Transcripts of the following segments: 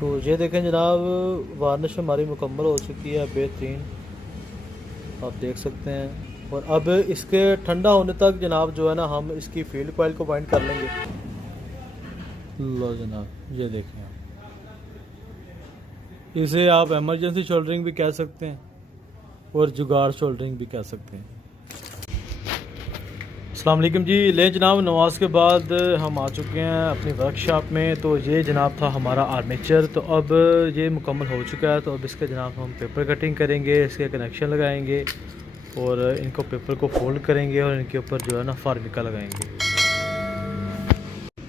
तो ये देखें जनाब, वार्निश हमारी मुकम्मल हो चुकी है, बेहतरीन आप देख सकते हैं। और अब इसके ठंडा होने तक जनाब जो है ना, हम इसकी फील्ड कॉइल को बाइंड कर लेंगे। लो जनाब, ये देखें आप, इसे आप एमरजेंसी शोल्डरिंग भी कह सकते हैं और जुगाड़ शोल्डरिंग भी कह सकते हैं। अस्सलाम वालेकुम जी। ले जनाब, नमाज के बाद हम आ चुके हैं अपनी वर्कशॉप में। तो ये जनाब था हमारा आर्मेचर। तो अब ये मुकम्मल हो चुका है। तो अब इसके जनाब हम पेपर कटिंग करेंगे, इसके कनेक्शन लगाएंगे और इनको पेपर को फोल्ड करेंगे और इनके ऊपर जो है ना फार्मिका लगाएंगे।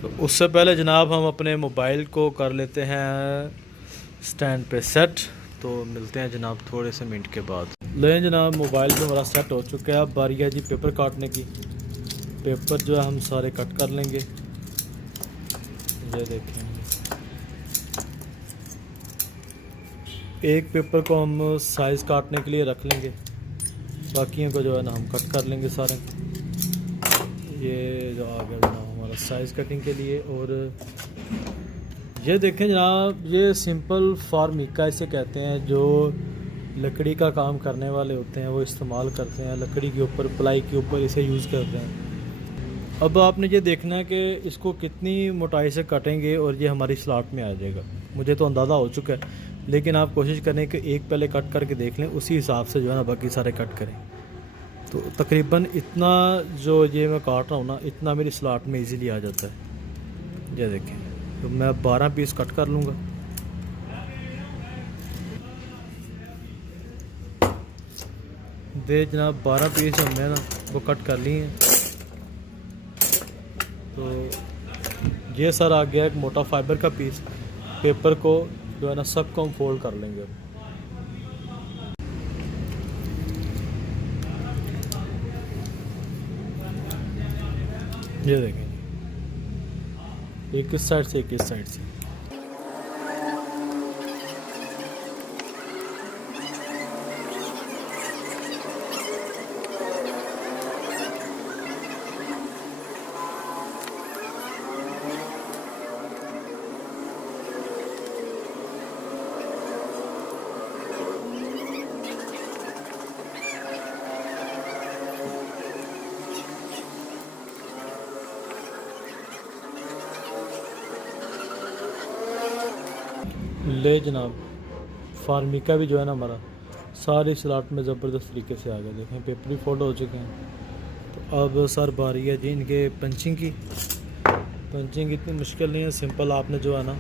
तो उससे पहले जनाब हम अपने मोबाइल को कर लेते हैं स्टैंड पे सेट। तो मिलते हैं जनाब थोड़े से मिनट के बाद। लें जनाब, मोबाइल पे हमारा सेट हो चुका है। अब बारी है जी पेपर काटने की। पेपर जो है हम सारे कट कर लेंगे। ये देखें, एक पेपर को हम साइज़ काटने के लिए रख लेंगे, बाकियों को जो है ना हम कट कर लेंगे सारे। ये जो आ गया जनाब हमारा साइज़ कटिंग के लिए। और ये देखें जनाब, ये सिंपल फार्मिका इसे कहते हैं, जो लकड़ी का काम करने वाले होते हैं वो इस्तेमाल करते हैं, लकड़ी के ऊपर, प्लाई के ऊपर इसे यूज़ करते हैं। अब आपने ये देखना है कि इसको कितनी मोटाई से काटेंगे और ये हमारी स्लॉट में आ जाएगा। मुझे तो अंदाज़ा हो चुका है, लेकिन आप कोशिश करें कि एक पहले कट करके देख लें, उसी हिसाब से जो है ना बाकी सारे कट करें। तो तकरीबन इतना जो ये मैं काट रहा हूँ ना, इतना मेरी स्लॉट में इजीली आ जाता है। ये देखें, तो मैं 12 पीस कट कर लूँगा। दे जनाब, 12 पीस हमने ना वो कट कर लिए हैं। तो ये सर आ गया एक मोटा फाइबर का पीस। पेपर को जो है ना सबको हम फोल्ड कर लेंगे। ये देखें, एक इस साइड से एक इस साइड से। ले जनाब, फार्मिका भी जो है ना हमारा सारी स्लॉट में ज़बरदस्त तरीके से आ गया। देखें, पेपर भी फोल्ड हो चुके हैं। तो अब सर बारी है जी इनके पंचिंग की। पंचिंग इतनी मुश्किल नहीं है, सिंपल आपने जो है ना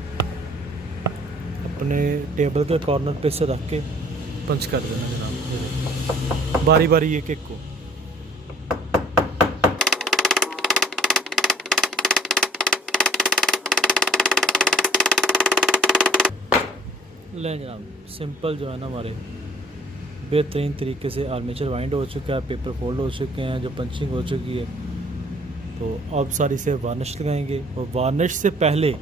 अपने टेबल के कॉर्नर पे से रख के पंच कर देना जनाब, बारी बारी एक एक को। लें जनाब, सिंपल जो है ना हमारे बेहतरीन तरीके से आर्मेचर वाइंड हो चुका है, पेपर फोल्ड हो चुके हैं, जो पंचिंग हो चुकी है। तो अब सारी से वार्निश लगाएंगे और वार्निश से पहले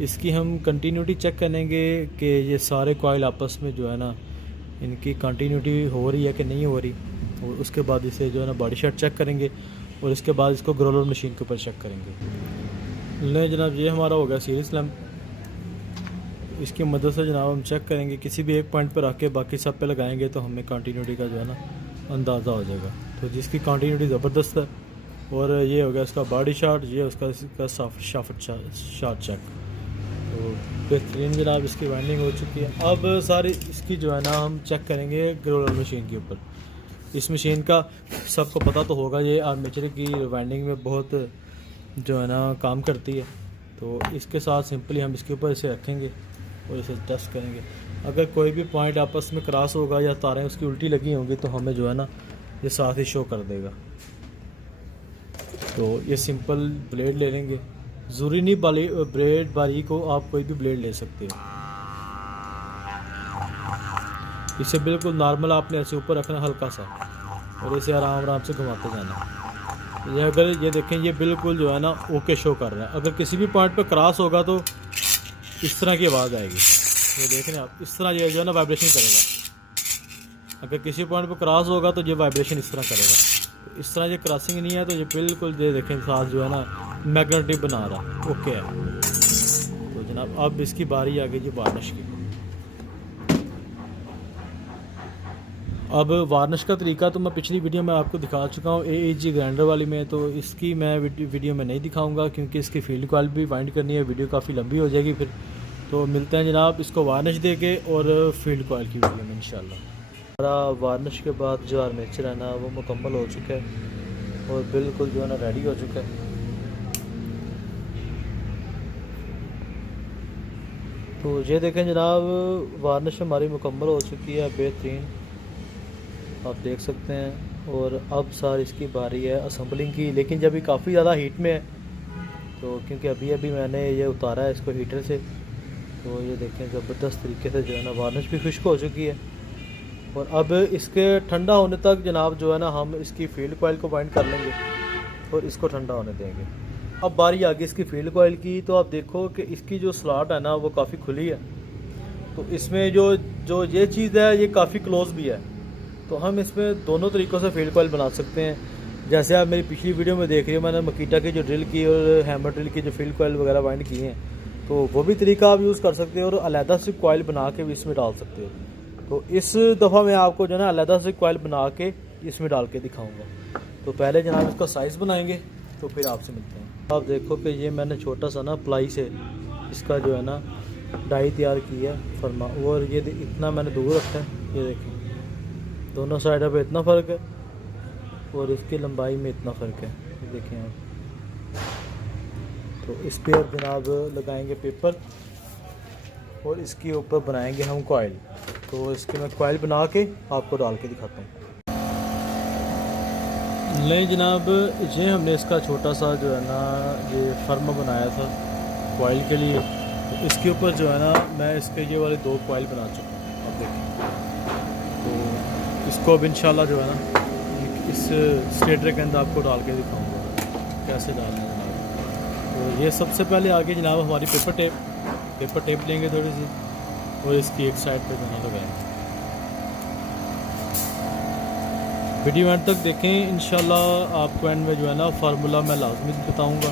इसकी हम कंटिन्यूटी चेक करेंगे कि ये सारे कॉइल आपस में जो है ना इनकी कंटिन्यूटी हो रही है कि नहीं हो रही। और उसके बाद इसे जो है ना बॉडी शॉट चेक करेंगे और इसके बाद इसको ग्रोलर मशीन के ऊपर चेक करेंगे। लें जनाब, ये हमारा हो गया सीरीज लैंप। इसकी मदद से जनाब हम चेक करेंगे, किसी भी एक पॉइंट पर रख के बाकी सब पे लगाएंगे तो हमें कंटिन्यूटी का जो है ना अंदाज़ा हो जाएगा। तो जिसकी कंटिन्यूटी ज़बरदस्त है। और ये हो गया इसका बॉडी शॉट, ये इसका शाफ्ट शॉट चेक। तो बेहतरीन जनाब इसकी वाइंडिंग हो चुकी है। अब सारी इसकी जो है ना हम चेक करेंगे ग्रोलर मशीन के ऊपर। इस मशीन का सबको पता तो होगा, ये आर्मेचर की वाइंडिंग में बहुत जो है ना काम करती है। तो इसके साथ सिंपली हम इसके ऊपर इसे रखेंगे और इसे टेस्ट करेंगे। अगर कोई भी पॉइंट आपस में क्रॉस होगा या तारें उसकी उल्टी लगी होंगी तो हमें जो है ना ये साथ ही शो कर देगा। तो ये सिंपल ब्लेड ले लेंगे, ज़रूरी नहीं ब्लेड बारीक हो, आप कोई भी ब्लेड ले सकते हो। इसे बिल्कुल नॉर्मल आपने ऐसे ऊपर रखना हल्का सा और इसे आराम आराम से घुमाते जाना। ये अगर ये देखें, ये बिल्कुल जो है ना ओके शो कर रहा है। अगर किसी भी पॉइंट पर क्रॉस होगा तो इस तरह की आवाज़ आएगी। ये देख रहे हैं आप, इस तरह ये जो है ना वाइब्रेशन करेगा। अगर किसी पॉइंट पर क्रॉस होगा तो ये वाइब्रेशन इस तरह करेगा। तो इस तरह ये क्रॉसिंग नहीं है तो ये बिल्कुल ये देखें साथ जो है ना मैग्नेटिक बना रहा, ओके है। तो जनाब अब इसकी बारी आ गई जी वार्निश की। अब वार्निश का तरीका तो मैं पिछली वीडियो में आपको दिखा चुका हूँ AEG ग्राइंडर वाली में, तो इसकी मैं वीडियो में नहीं दिखाऊंगा क्योंकि इसकी फील्ड कॉइल भी वाइंड करनी है, वीडियो काफ़ी लंबी हो जाएगी फिर। तो मिलते हैं जनाब इसको वार्निश दे के और फील्ड कॉइल की वीडियो में इंशाल्लाह। हमारा वार्निश के बाद जो आर्मेचर है ना वो मुकम्मल हो चुका है और बिल्कुल जो है ना रेडी हो चुका है। तो ये देखें जनाब वार्निश हमारी मुकम्मल हो चुकी है, बेहतरीन आप देख सकते हैं। और अब सर इसकी बारी है असम्बलिंग की, लेकिन जब ये काफ़ी ज़्यादा हीट में है तो क्योंकि अभी अभी मैंने ये उतारा है इसको हीटर से, तो ये देखें ज़बरदस्त तरीके से जो है ना वार्निश भी खुश्क हो चुकी है। और अब इसके ठंडा होने तक जनाब जो है ना हम इसकी फील्ड कॉइल को बाइंड कर लेंगे और इसको ठंडा होने देंगे। अब बारी आ गई इसकी फील्ड कॉइल की, तो आप देखो कि इसकी जो स्लॉट है ना वो काफ़ी खुली है, तो इसमें जो जो ये चीज़ है ये काफ़ी क्लोज भी है, तो हम इसमें दोनों तरीक़ों से फील्ड कॉइल बना सकते हैं। जैसे आप मेरी पिछली वीडियो में देख रहे हो मैंने मकीटा की जो ड्रिल की और हैमर ड्रिल की जो फील्ड कॉइल वगैरह बाइंड किए हैं, तो वो भी तरीका आप यूज़ कर सकते हो और अलहदा से कॉइल बना के भी इसमें डाल सकते हो। तो इस दफ़ा मैं आपको जो है ना अलहदा से कॉइल बना के इसमें डाल के दिखाऊँगा। तो पहले जनाब इसका साइज़ बनाएंगे तो फिर आपसे मिलते हैं। आप देखो कि ये मैंने छोटा सा ना प्लाई से इसका जो है ना डाई तैयार की है फरमा, और ये इतना मैंने दूर रखा है, ये देखें दोनों साइडों पे इतना फ़र्क है और इसकी लंबाई में इतना फ़र्क है, ये देखें आप। तो इस पर अब जनाब लगाएंगे पेपर और इसके ऊपर बनाएंगे हम कॉइल। तो इसके मैं कॉइल बना के आपको डाल के दिखाता हूँ। नहीं जनाब ये हमने इसका छोटा सा जो है ना ये फर्मा बनाया था कॉइल के लिए, तो इसके ऊपर जो है ना मैं इसके ये वाले 2 कॉइल बना चुका हूँ, अब देखिए। तो इसको अब इंशाल्लाह जो है ना इस स्टेटर के अंदर आपको डाल के दिखाऊंगा कैसे डालना है जनाब। तो ये सबसे पहले आगे जनाब हमारी पेपर टेप लेंगे थोड़ी सी और इसकी एक साइड पे दोनों लगाएंगे। वीडियो एंड तक देखें इंशाल्लाह, आपको एंड में जो है ना फार्मूला मैं लाजमी बताऊंगा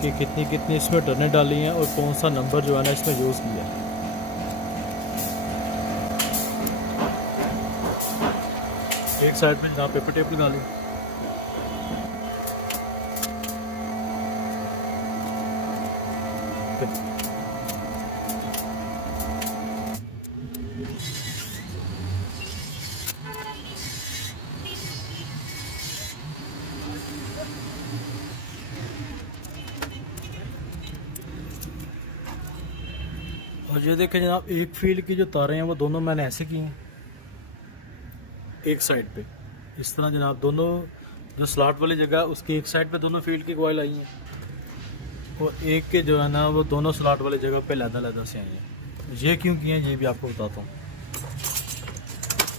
कि कितनी कितनी इसमें टर्नें डाली हैं और कौन सा नंबर जो है ना इसमें यूज़ किया है। एक साइड में जहाँ पेपर टेप लगा ली। और ये देखें जनाब एक फील्ड की जो तारें हैं वो दोनों मैंने ऐसे की हैं एक साइड पे, इस तरह जनाब दोनों जो स्लॉट वाली जगह उसकी एक साइड पे दोनों फील्ड की कॉइल आई हैं और एक के जो है ना वो दोनों स्लॉट वाली जगह पे लहदा से आई हैं। ये क्यों किए हैं ये भी आपको बताता हूँ।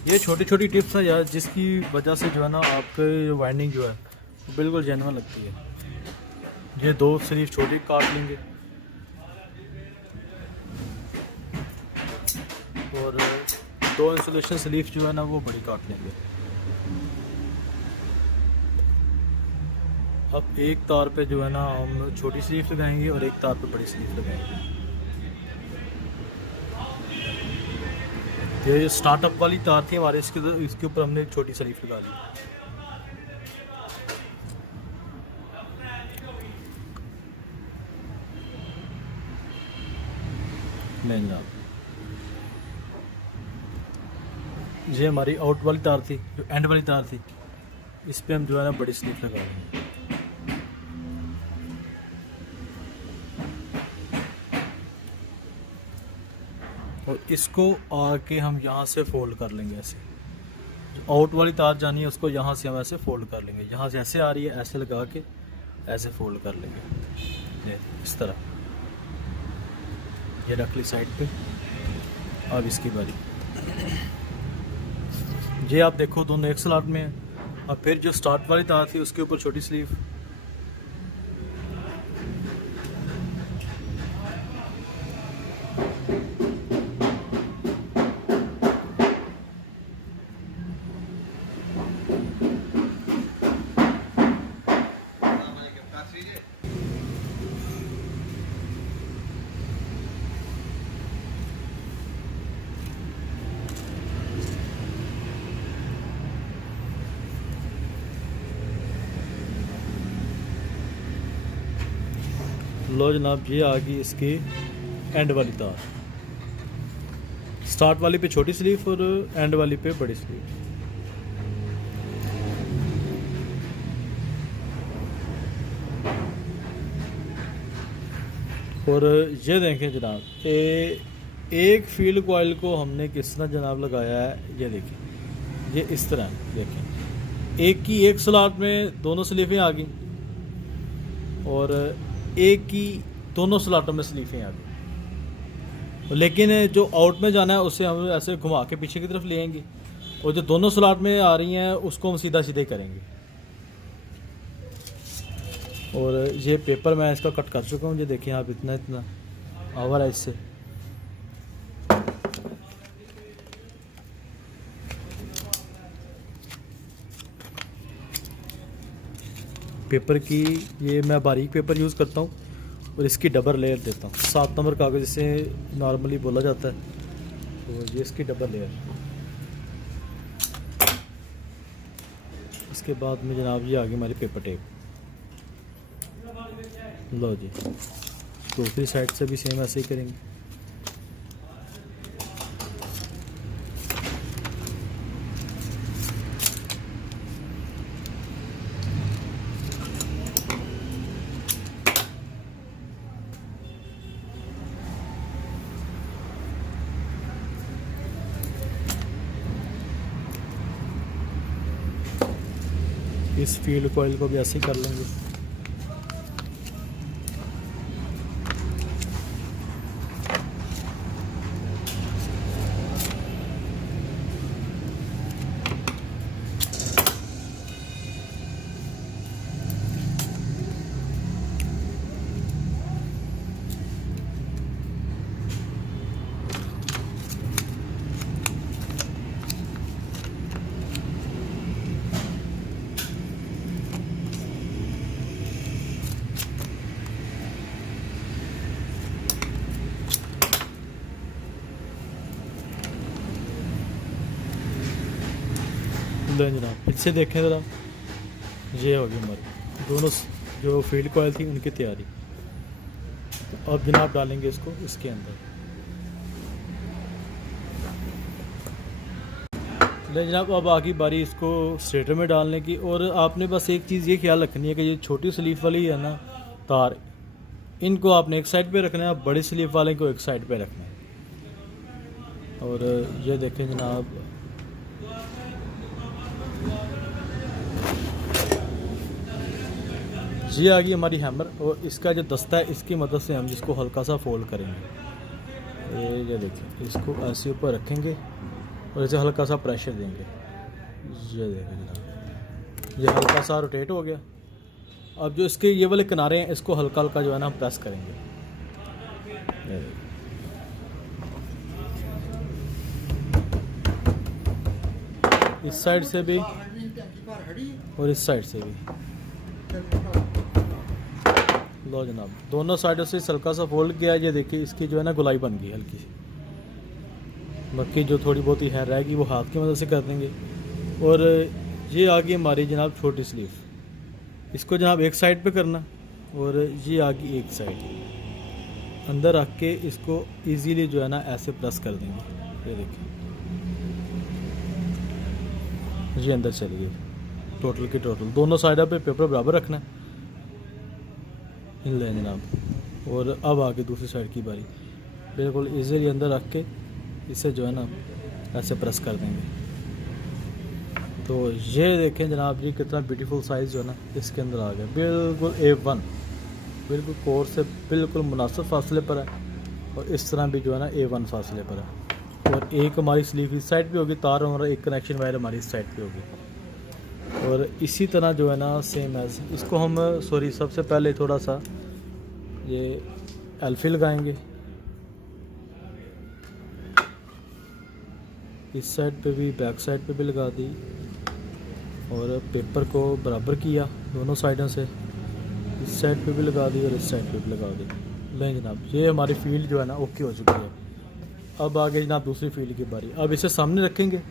ये छोटी छोटी टिप्स हैं यार जिसकी वजह से जो है ना आपकी वाइंडिंग जो है वो बिल्कुल जेन्युइन लगती है। ये 2 स्लीव छोटी काट लेंगे और 2 इंसुलेशन स्लीव जो है ना वो बड़ी काट लेंगे। अब एक तार पे जो है ना हम छोटी स्लीव लगाएंगे और एक तार पे बड़ी स्लीव लगाएंगे। ये स्टार्टअप वाली तार थी हमारे, इसके ऊपर हमने एक छोटी स्लीव लगा ली। नहीं जनाब ये हमारी आउट वाली तार थी, जो एंड वाली तार थी, इस पे हम जो है ना बड़ी स्लीव लगा रहे हैं। और इसको आके हम यहाँ से फोल्ड कर लेंगे ऐसे, जो आउट वाली तार जानी है उसको यहाँ से हम ऐसे फोल्ड कर लेंगे, यहाँ से ऐसे आ रही है ऐसे लगा के ऐसे फोल्ड कर लेंगे ये इस तरह। ये रख ली साइड पे। अब इसकी बारी, ये आप देखो दोनों एक स्लॉट में है। अब फिर जो स्टार्ट वाली तार थी उसके ऊपर छोटी स्लीव, लो जनाब, ये आ गई इसकी एंड वाली तार। स्टार्ट वाली पे छोटी स्लीव और एंड वाली पे बड़ी स्लीव। और ये देखें जनाब, एक फील्ड कॉइल को हमने किस तरह जनाब लगाया है, ये देखिए, ये इस तरह देखें। एक की एक स्लॉट में दोनों स्लीवें आ गई और एक की दोनों स्लॉटों में स्लीवें आ गई, लेकिन जो आउट में जाना है उससे हम ऐसे घुमा के पीछे की तरफ ले आएंगे, और जो दोनों स्लॉट में आ रही हैं उसको हम सीधा सीधे करेंगे। और ये पेपर मैं इसका कट कर चुका हूँ, ये देखिए आप, इतना इतना आवर है इससे। पेपर की ये मैं बारीक पेपर यूज़ करता हूँ और इसकी डबल लेयर देता हूँ। 7 नंबर कागज़ जिसे नॉर्मली बोला जाता है, तो ये इसकी डबल लेयर। इसके बाद में जनाब ये आ गई हमारी पेपर टेप। लो जी, दूसरी साइड से भी सेम ऐसे ही करेंगे। इस फील्ड कॉइल को भी ऐसे ही कर लेंगे। लो जनाब, फिर से देखें ज़रा, ये होगी हमारी दोनों जो फील्ड कॉइल थी उनकी तैयारी। तो अब जनाब डालेंगे इसको इसके अंदर। ले जनाब, अब आगे बारी इसको स्ट्रेटर में डालने की। और आपने बस एक चीज़ ये ख्याल रखनी है कि ये छोटी स्लीव वाली है ना तार, इनको आपने एक साइड पे रखना है, बड़ी स्लीव वाले को एक साइड पे रखना है। और ये देखें जनाब, ये आ गई हमारी हैमर, और इसका जो दस्ता है इसकी मदद से हम जिसको हल्का सा फोल्ड करेंगे। ये देखिए, इसको ऐसे ऊपर रखेंगे और इसे हल्का सा प्रेशर देंगे। ये देखिए जनाब, ये हल्का सा रोटेट हो गया। अब जो इसके ये वाले किनारे हैं इसको हल्का हल्का जो है ना हम प्रेस करेंगे। इस साइड से भी और इस साइड से भी। लो जनाब, दोनों साइडों से हल्का सा फोल्ड किया। ये देखिए, इसकी जो है ना गुलाई बन गई हल्की सी। बाकी जो थोड़ी बहुत ही है रहेगी वो हाथ की मदद से कर देंगे। और ये आ गई हमारी जनाब छोटी स्लीव, इसको जनाब एक साइड पे करना, और ये आ गई एक साइड अंदर रख के इसको इजीली जो है ना ऐसे प्रेस कर देंगे। ये देखिए, ये अंदर चली गई टोटल की टोटल। दोनों साइडों पे पेपर बराबर रखना है। हिल लें जनाब। और अब आगे दूसरी साइड की बारी, बिल्कुल इजीली अंदर रख के इसे जो है ना ऐसे प्रेस कर देंगे। तो ये देखें जनाब, ये कितना ब्यूटीफुल साइज़ जो है ना इसके अंदर आ गया, बिल्कुल A1, बिल्कुल कोर से बिल्कुल मुनासिब फासले पर है। और इस तरह भी जो है ना A1 फासले पर है। और एक हमारी स्लीव इस साइड पे होगी तार, और एक कनेक्शन वायर हमारी इस साइड पे होगी। और इसी तरह जो है ना सेम एज इसको हम सबसे पहले थोड़ा सा ये एल्फी लगाएंगे। इस साइड पे भी, बैक साइड पे भी लगा दी, और पेपर को बराबर किया दोनों साइडों से। इस साइड पे भी लगा दी और इस साइड पे भी लगा दी। लें जनाब, ये हमारी फील्ड जो है ना ओके हो चुकी है। अब आगे जनाब दूसरी फील्ड की बारी। अब इसे सामने रखेंगे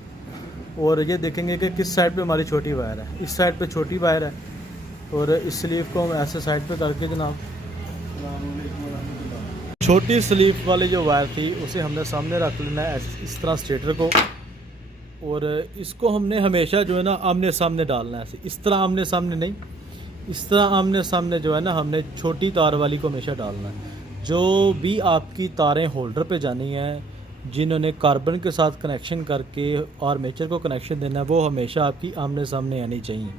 और ये देखेंगे कि किस साइड पे हमारी छोटी वायर है। इस साइड पे छोटी वायर है, और इस स्लीव को हम ऐसे साइड पे करके जनाब छोटी स्लीव वाली जो वायर थी उसे हमने सामने रख लेना है इस तरह स्टेटर को, और इसको हमने हमेशा जो है ना आमने सामने डालना है। ऐसे इस तरह आमने सामने नहीं, इस तरह आमने सामने जो है ना हमने छोटी तार वाली को हमेशा डालना है। जो भी आपकी तारें होल्डर पे जानी हैं, जिन्होंने कार्बन के साथ कनेक्शन करके आर्मेचर को कनेक्शन देना है, वो हमेशा आपकी आमने सामने आनी चाहिए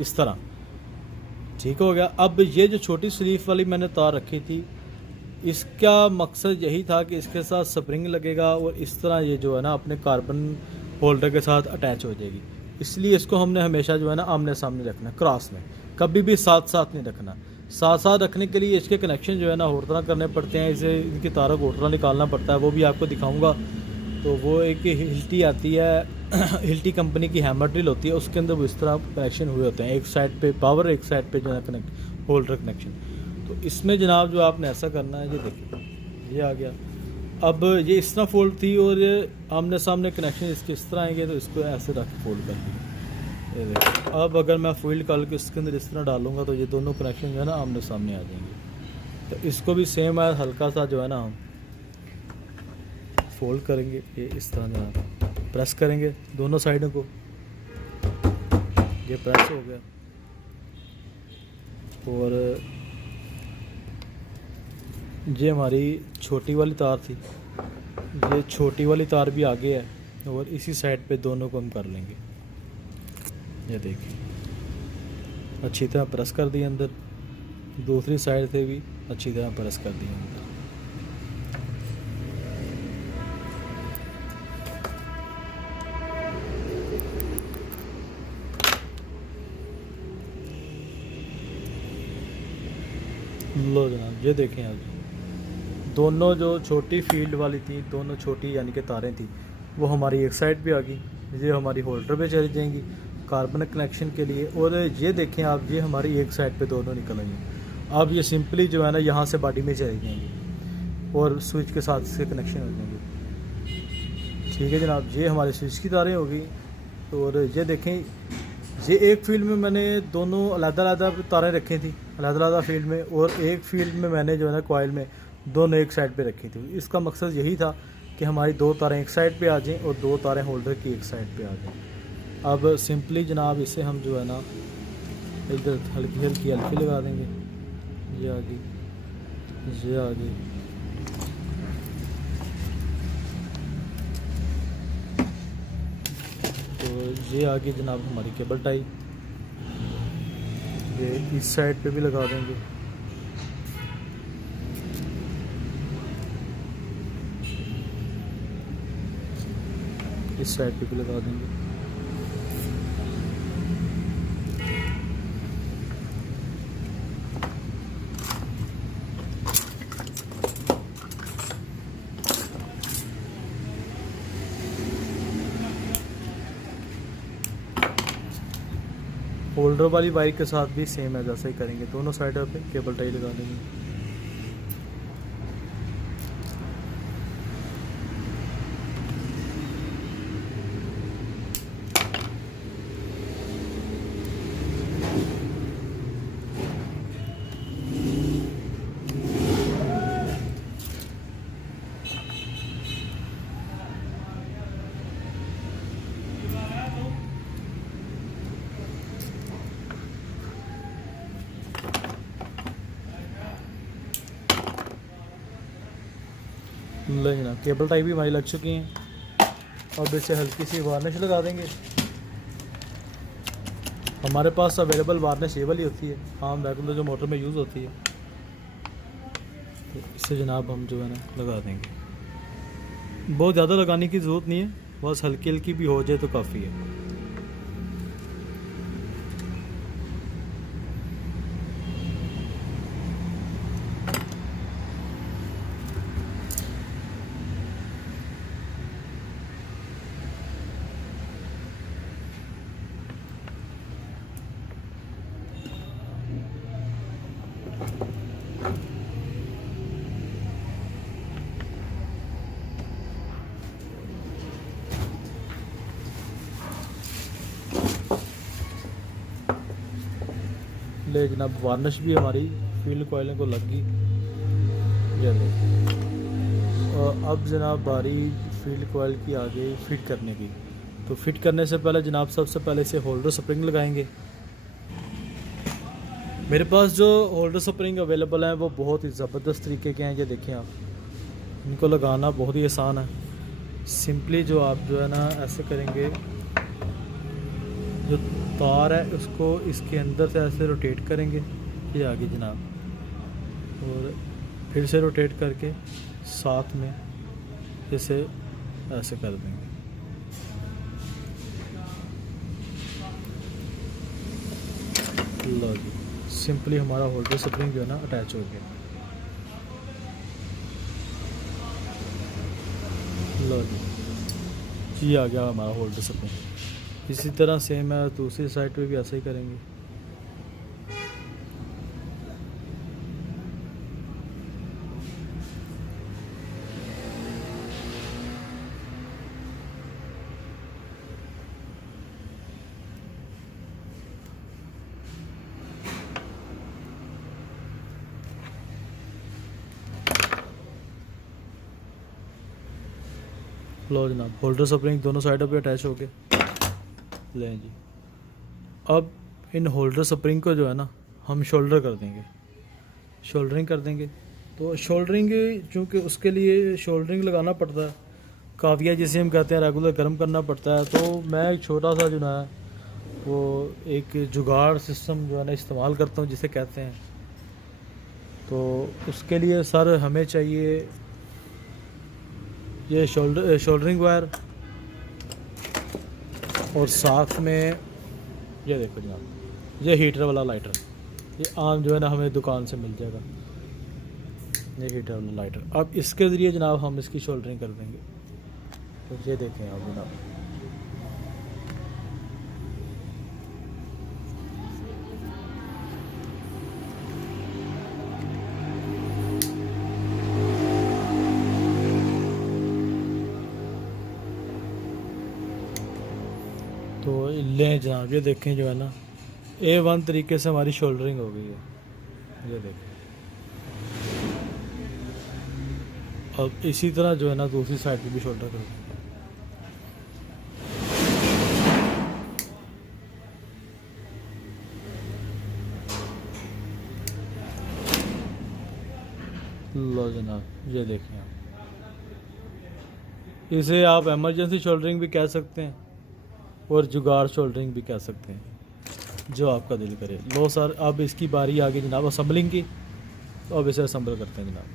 इस तरह। ठीक हो गया। अब ये जो छोटी स्लीव वाली मैंने तार रखी थी, इसका मकसद यही था कि इसके साथ स्प्रिंग लगेगा और इस तरह ये जो है ना अपने कार्बन होल्डर के साथ अटैच हो जाएगी। इसलिए इसको हमने हमेशा जो है ना आमने सामने रखना, क्रॉस में, कभी भी साथ साथ नहीं रखना। साथ साथ रखने के लिए इसके कनेक्शन जो है ना और तरह करने पड़ते हैं, इसे इनकी तारों को और तरह निकालना पड़ता है, वो भी आपको दिखाऊंगा। तो वो एक हिल्टी आती है हिल्टी कंपनी की हैमर ड्रिल होती है, उसके अंदर वो इस तरह कनेक्शन हुए होते हैं, एक साइड पे पावर, एक साइड पे जो है कनेक्ट होल्डर कनेक्शन। तो इसमें जनाब जो आपने ऐसा करना है, ये देखिए ये आ गया। अब ये इस तरह फोल्ड थी और ये आमने सामने कनेक्शन इसके इस तरह आएंगे, तो इसको ऐसे रख फोल्ड कर दिया। ये देखिए अब अगर मैं फोल्ड कर के इसके अंदर इस तरह डालूंगा तो ये दोनों कनेक्शन जो है ना आमने सामने आ जाएंगे। तो इसको भी सेम है, हल्का सा जो है ना हम फोल्ड करेंगे, ये इस तरह जो है प्रेस करेंगे दोनों साइडों को, ये प्रेस हो गया। और ये हमारी छोटी वाली तार थी, ये छोटी वाली तार भी आगे है, और इसी साइड पे दोनों को हम कर लेंगे। ये देखिए अच्छी तरह प्रेस कर दिया अंदर, दूसरी साइड से भी अच्छी तरह प्रेस कर दिया अंदर। लो जनाब ये देखें आप, दोनों जो छोटी फील्ड वाली थी, दोनों छोटी यानी कि तारें थी, वो हमारी एक साइड पे आ गई, ये हमारी होल्डर पे चली जाएंगी कार्बन कनेक्शन के लिए। और ये देखें आप, ये हमारी एक साइड पे दोनों निकल आएंगी। अब ये सिंपली जो है ना यहाँ से बॉडी में चली जाएंगी और स्विच के साथ इसके कनेक्शन हो जाएंगे। ठीक है जनाब, ये हमारी स्विच की तारें हो गई। और ये देखें, ये एक फील्ड में मैंने दोनों अलग-अलग तारें रखी थी, अलग-अलग फील्ड में, और एक फील्ड में मैंने जो है ना कॉइल में दोनों एक साइड पे रखी थी। इसका मकसद यही था कि हमारी दो तारें एक साइड पे आ जाएं और दो तारें होल्डर की एक साइड पे आ जाएं। अब सिंपली जनाब इसे हम जो है ना इधर हल्की हल्की हल्की लगा देंगे, ये आ गई, ये आ गई। तो ये आ गई जनाब हमारी केबल टाई, ये इस साइड पे भी लगा देंगे। इस साइड पे भी लगा देंगे। होल्डर वाली वायर के साथ भी सेम है, जैसा ही करेंगे, दोनों साइडों पे केबल टाई लगा देंगे। ले जनाब केबल टाई भी हमारी लग चुकी हैं। अब इसे हल्की सी वार्निश लगा देंगे। हमारे पास अवेलेबल वार्निश ये वाली होती है, आम रेगुलर जो मोटर में यूज़ होती है। तो इससे जनाब हम जो है ना लगा देंगे। बहुत ज़्यादा लगाने की ज़रूरत नहीं है, बस हल्की हल्की भी हो जाए तो काफ़ी है। ले जनाब वार्निश भी हमारी फील्ड कॉइलों को लग गई। ये देखिए। और अब जनाब बारी फील्ड कॉइल की आ गई फिट करने की। तो फिट करने से पहले जनाब सबसे पहले इसे होल्डर स्प्रिंग लगाएंगे। मेरे पास जो होल्डर स्प्रिंग अवेलेबल हैं वो बहुत ही ज़बरदस्त तरीके के हैं। ये देखें आप, इनको लगाना बहुत ही आसान है। सिंपली जो आप जो है ना ऐसे करेंगे, जो तार है उसको इसके अंदर से ऐसे रोटेट करेंगे, ये आगे जनाब, और फिर से रोटेट करके साथ में इसे ऐसे कर देंगे। लो जी, सिंपली हमारा होल्डर स्प्रिंग जो है ना अटैच हो गया। लो जी, ये आ गया हमारा होल्डर स्प्रिंग। इसी तरह सेम है दूसरी साइड पे भी ऐसे ही करेंगे। लो जनाब, होल्डर स्प्रिंग दोनों साइडों पे अटैच हो गए। लें जी, अब इन होल्डर स्प्रिंग को जो है ना हम शोल्डर कर देंगे, शोल्डरिंग कर देंगे। तो शोल्डरिंग, चूँकि उसके लिए शोल्डरिंग लगाना पड़ता है, काविया जिसे हम कहते हैं रेगुलर गर्म करना पड़ता है। तो मैं एक छोटा सा जो है वो एक जुगाड़ सिस्टम जो है ना इस्तेमाल करता हूँ जिसे कहते हैं। तो उसके लिए सर हमें चाहिए ये शोल्डरिंग वायर, और साथ में ये देखो जनाब, ये हीटर वाला लाइटर, ये आम जो है ना हमें दुकान से मिल जाएगा, ये हीटर वाला लाइटर। अब इसके ज़रिए जनाब हम इसकी शोल्डरिंग कर देंगे। तो ये देखें आप जनाब, तो लें जनाब, ये देखें जो है ना A1 तरीके से हमारी शोल्डरिंग हो गई है। ये देखें, अब इसी तरह जो है ना दूसरी साइड पे भी शोल्डर कर देंगे। लो जनाब, ये देखें आप, इसे आप एमरजेंसी शोल्डरिंग भी कह सकते हैं और जुगाड़ शोल्डरिंग भी कह सकते हैं, जो आपका दिल करे। लो सर, अब इसकी बारी आ गई जनाब असम्बलिंग की। तो अब इसे असम्बल करते हैं जनाब।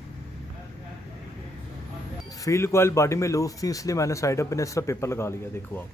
फील्ड कॉइल बॉडी में लूज थी, इसलिए मैंने साइड पे इस तरह पेपर लगा लिया। देखो आप,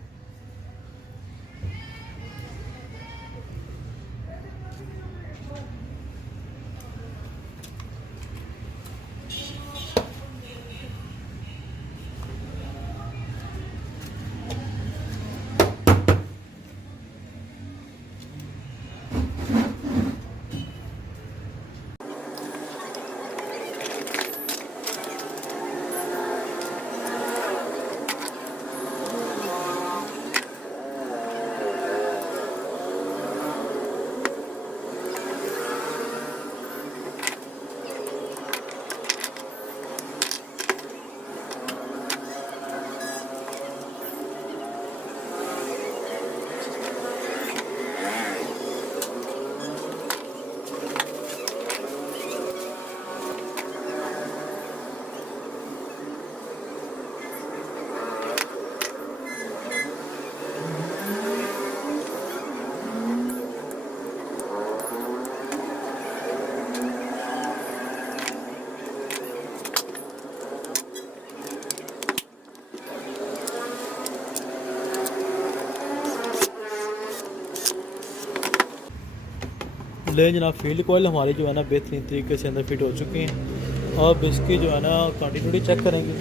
ले जनाब, फील्ड कॉइल हमारी जो है ना बेहतरीन तरीके से अंदर फिट हो चुकी हैं। अब इसकी जो है ना कंटिन्यूटी चेक करेंगे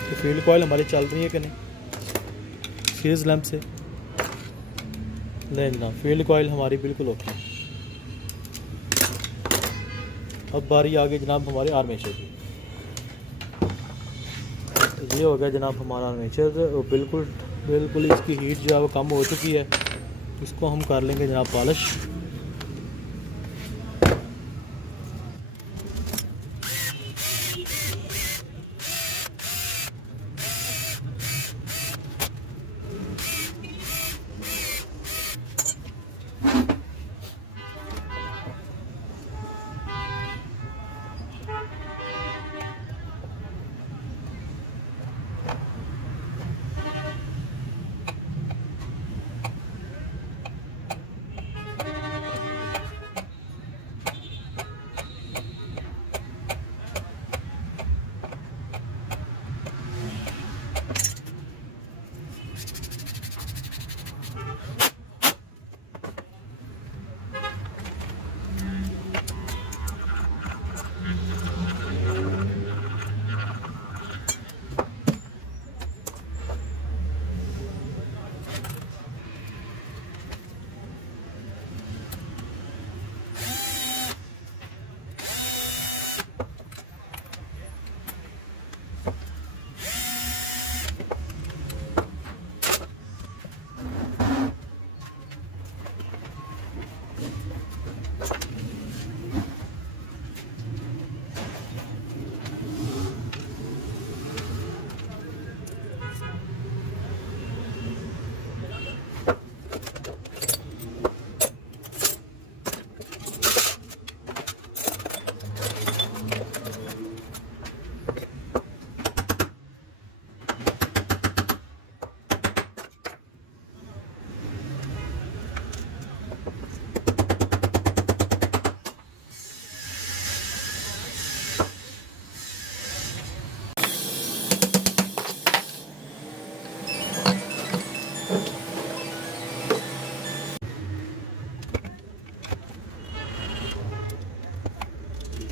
तो फील्ड कॉइल हमारी चल रही है कि नहीं सीरीज लैंप से। ले जनाब, फील्ड कॉइल हमारी बिल्कुल ओके है। अब बारी आ गई जनाब हमारे आर्मेचर की। ये हो गया जनाब हमारा आर्मेचर, बिल्कुल इसकी हीट जो है वो कम हो चुकी है। इसको हम कर लेंगे जनाब पॉलिश।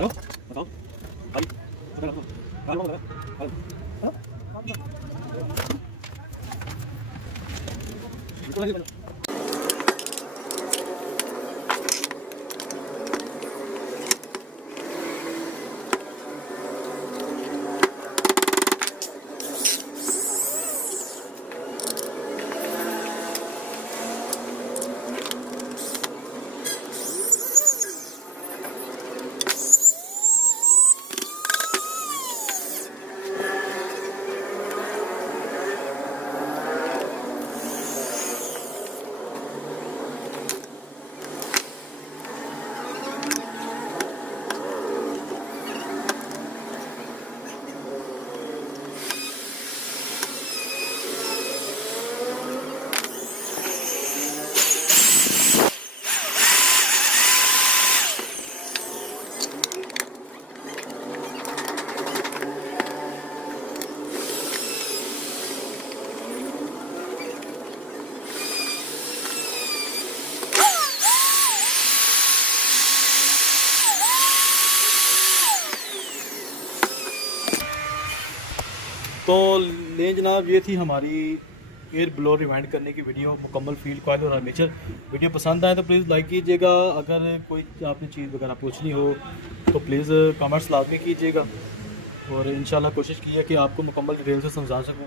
हेलो बताओ भाई हेलो तो ले जनाब, ये थी हमारी एयर ब्लोअर रिवाइंड करने की वीडियो, मुकम्मल फील्ड कॉइल और आर्मेचर। वीडियो पसंद आए तो प्लीज़ लाइक कीजिएगा। अगर कोई आपने चीज़ वगैरह पूछनी हो तो प्लीज़ कमेंट्स लाजमी कीजिएगा, और इंशाल्लाह कोशिश की है कि आपको मुकम्मल डिटेल से समझा सकूँ।